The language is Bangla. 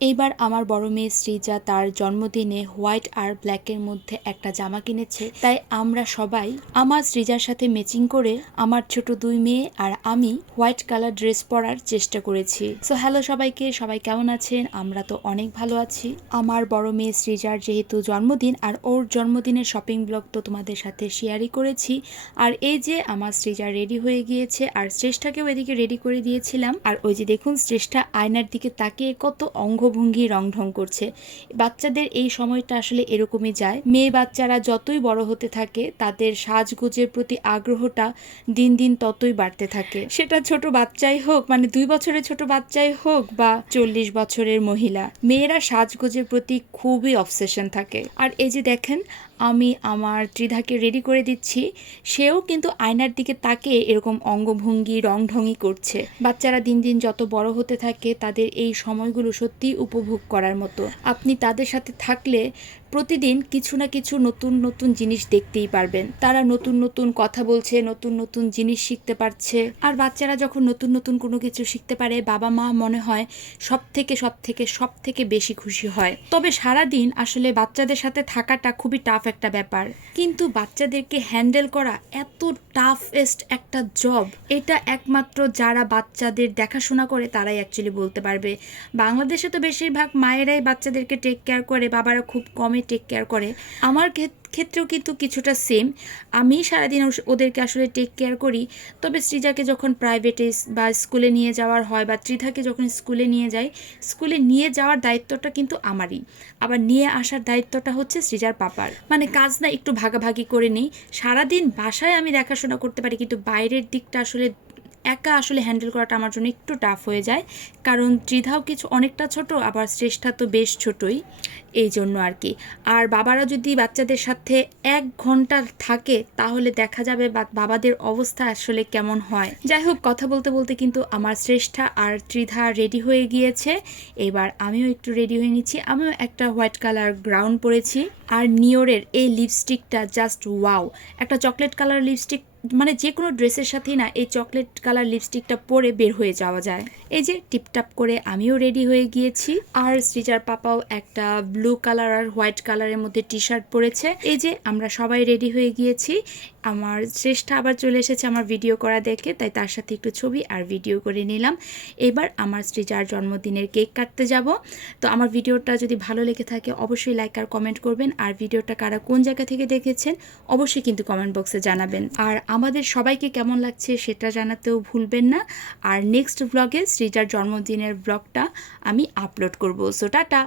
এইবার আমার বড় মেয়ে শ্রীজা তার জন্মদিনে হোয়াইট আর ব্ল্যাকের মধ্যে একটা জামা কিনেছে। তাই আমরা সবাই আমার শ্রীজার সাথে ম্যাচিং করে আমার ছোট দুই মেয়ে আর আমি হোয়াইট কালার ড্রেস পরার চেষ্টা করেছি। সো হ্যালো সবাইকে, সবাই কেমন আছেন? আমরা তো অনেক ভালো আছি। আমার বড় মেয়ে শ্রীজার যেহেতু জন্মদিন আর ওর জন্মদিনের শপিং ব্লগ তো তোমাদের সাথে শেয়ারই করেছি। আর এই যে আমার শ্রীজা রেডি হয়ে গিয়েছে আর শ্রেষ্ঠাকেও এদিকে রেডি করে দিয়েছিলাম। আর ওই যে দেখুন শ্রেষ্ঠা আয়নার দিকে তাকিয়ে কত অঙ্গভঙ্গি রংঢং করছে। বাচ্চাদের এই সময়টা আসলে এরকমই যায়। মেয়ে বাচ্চারা যতই বড় হতে থাকে, তাদের সাজগোজের প্রতি আগ্রহটা দিন দিন ততই বাড়তে থাকে। সেটা ছোট বাচ্চাই হোক মানে দুই বছরের ছোট বাচ্চাই হোক বা চল্লিশ বছরের মহিলা, মেয়েরা সাজগোজের প্রতি খুবই অবসেশন থাকে। আর এই যে দেখেন আমি আমার ত্রিধাকে রেডি করে দিচ্ছি। সেও কিন্তু আয়নার দিকে তাকে এরকম অঙ্গভঙ্গি রংঢঙ্গি করছে। বাচ্চারা দিন দিন যত বড় হতে থাকে, তাদের এই সময়গুলো সত্যি উপভোগ করার মতো। আপনি তাদের সাথে থাকলে প্রতিদিন কিছু না কিছু নতুন নতুন জিনিস দেখতেই পারবেন। তারা নতুন নতুন কথা বলছে, নতুন নতুন জিনিস শিখতে পারছে। আর বাচ্চারা যখন নতুন নতুন কোনো কিছু শিখতে পারে, বাবা মা মনে হয় সব থেকে সব থেকে সব থেকে বেশি খুশি হয়। তবে সারাদিন আসলে বাচ্চাদের সাথে থাকাটা খুবই টাফ একটা ব্যাপার। কিন্তু বাচ্চাদেরকে হ্যান্ডেল করা এত টাফেস্ট একটা জব এটা একমাত্র যারা বাচ্চাদের দেখাশোনা করে, তারাই অ্যাকচুয়ালি বলতে পারবে। বাংলাদেশে তো বেশিরভাগ মায়েরাই বাচ্চাদেরকে টেক কেয়ার করে, বাবারা খুব কমই টেক কেয়ার করে। আমার ক্ষেত্রেও কিন্তু কিছুটা সেম আমি সারাদিন ওদেরকে আসলে টেক কেয়ার করি। তবে সৃজাকে যখন প্রাইভেটে বা স্কুলে নিয়ে যাওয়ার হয় বা ত্রিধাকে যখন স্কুলে নিয়ে যাই স্কুলে নিয়ে যাওয়ার দায়িত্বটা কিন্তু আমারই। আবার নিয়ে আসার দায়িত্বটা হচ্ছে শ্রীজার পাপার। মানে কাজ না একটু ভাগাভাগি করে নিই। সারাদিন বাসায় আমি দেখাশোনা করতে পারি, কিন্তু বাইরের দিকটা আসলে একা আসলে হ্যান্ডেল করাটা আমার জন্য একটু টাফ হয়ে যায়। কারণ ত্রিধাও কিছু অনেকটা ছোট, আবার শ্রেষ্ঠা তো বেশ ছোটই। এই জন্য আর কি। আর বাবারা যদি বাচ্চাদের সাথে এক ঘণ্টা থাকে, তাহলে দেখা যাবে বাবাদের অবস্থা আসলে কেমন হয়। যাই হোক, কথা বলতে বলতে কিন্তু আমার শ্রেষ্ঠা আর ত্রিধা রেডি হয়ে গিয়েছে। এবার আমিও একটু রেডি হয়ে নিচ্ছি। আমিও একটা হোয়াইট কালার গ্রাউন্ড পরেছি। আর নিওরের এই লিপস্টিকটা জাস্ট ওয়াও একটা চকলেট কালার লিপস্টিক মানে যে কোনো ড্রেসের সাথেই না এই চকলেট কালার লিপস্টিকটা পরে বের হয়ে যাওয়া যায়। এই যে টিপটাপ করে আমিও রেডি হয়ে গিয়েছি। আর সৃজার পাপাও একটা ব্লু কালার আর হোয়াইট কালারের মধ্যে টি শার্ট পরেছে। এই যে আমরা সবাই রেডি হয়ে গিয়েছি। আমার শ্রেষ্ঠা আবার চলে এসেছে আমার ভিডিও করা দেখে, তাই তার সাথে একটু ছবি আর ভিডিও করে নিলাম। এবার আমার শ্রীজার জন্মদিনের কেক কাটতে যাব। তো আমার ভিডিওটা যদি ভালো লেগে থাকে অবশ্যই লাইক আর কমেন্ট করবেন। আর ভিডিওটা কারা কোন জায়গা থেকে দেখেছেন অবশ্যই কিন্তু কমেন্ট বক্সে জানাবেন। আর আমাদের সবাইকে কেমন লাগছে সেটা জানাতেও ভুলবেন না। আর নেক্সট ব্লগে শ্রীজার জন্মদিনের ব্লগটা আমি আপলোড করব। So tata!